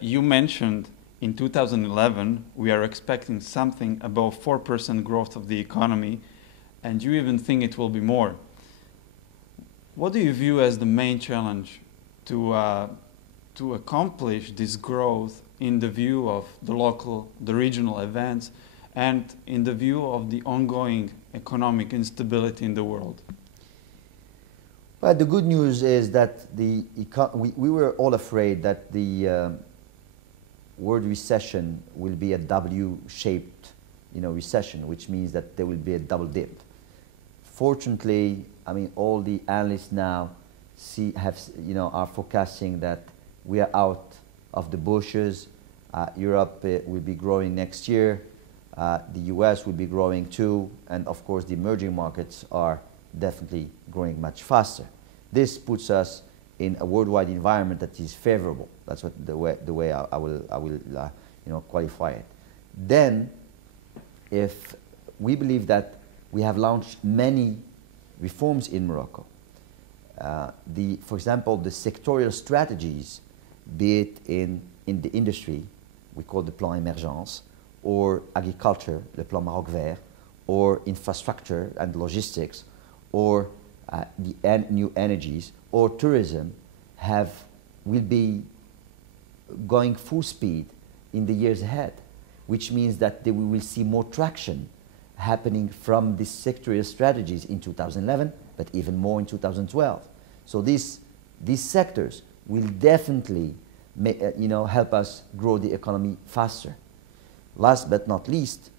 You mentioned in 2011 we are expecting something above 4% growth of the economy, and you even think it will be more. What do you view as the main challenge to accomplish this growth in the view of the regional events, and in the view of the ongoing economic instability in the world? Well, the good news is that we were all afraid that the world recession will be a W-shaped, recession, which means that there will be a double dip. Fortunately, I mean, all the analysts now are forecasting that we are out of the bushes. Europe will be growing next year. The US will be growing too, and of course the emerging markets are definitely growing much faster. This puts us in a worldwide environment that is favorable. That's what the way I will qualify it. Then, if we believe that we have launched many reforms in Morocco, for example, the sectorial strategies, be it in the industry, we call the Plan Émergence, or agriculture, le Plan Maroc Vert, or infrastructure and logistics, or the new energies, or tourism, will be going full speed in the years ahead, which means that we will see more traction happening from these sectorial strategies in 2011, but even more in 2012. So these sectors will definitely help us grow the economy faster. Last but not least,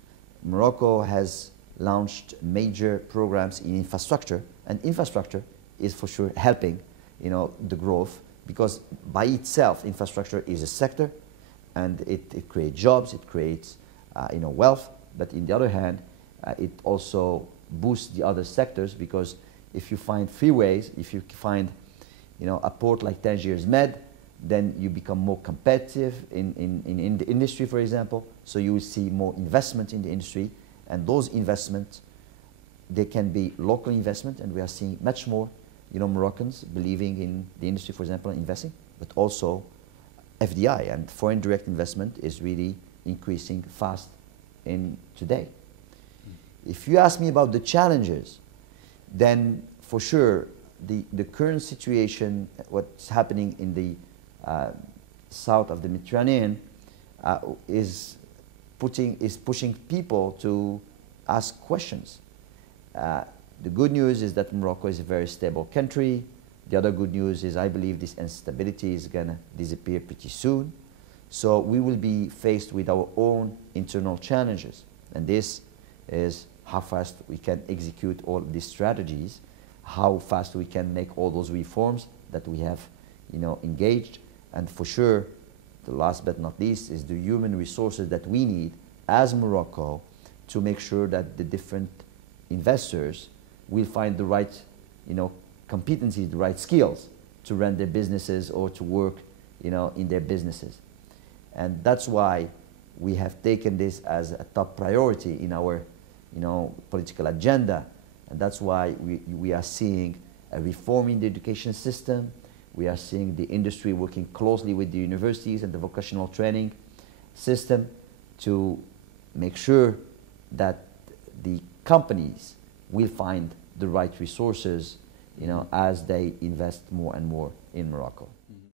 Morocco has launched major programs in infrastructure, and infrastructure is for sure helping the growth, because by itself infrastructure is a sector, and it creates jobs, it creates wealth, but in the other hand it also boosts the other sectors, because if you find freeways, if you find a port like Tangiers Med, then you become more competitive in the industry, for example. So you will see more investment in the industry, and those investments, they can be local investment, and we are seeing much more Moroccans believing in the industry, for example, investing, but also FDI, and foreign direct investment is really increasing fast in today. If you ask me about the challenges, then for sure the current situation, what's happening in the south of the Mediterranean, is pushing people to ask questions. The good news is that Morocco is a very stable country. The other good news is I believe this instability is going to disappear pretty soon. So we will be faced with our own internal challenges, and this is how fast we can execute all of these strategies, how fast we can make all those reforms that we have engaged, and for sure the last but not least is the human resources that we need as Morocco to make sure that the different investors will find the right competencies, the right skills to run their businesses or to work in their businesses. And that's why we have taken this as a top priority in our political agenda, and that's why we are seeing a reform in the education system. We are seeing the industry working closely with the universities and the vocational training system to make sure that the companies will find the right resources as they invest more and more in Morocco.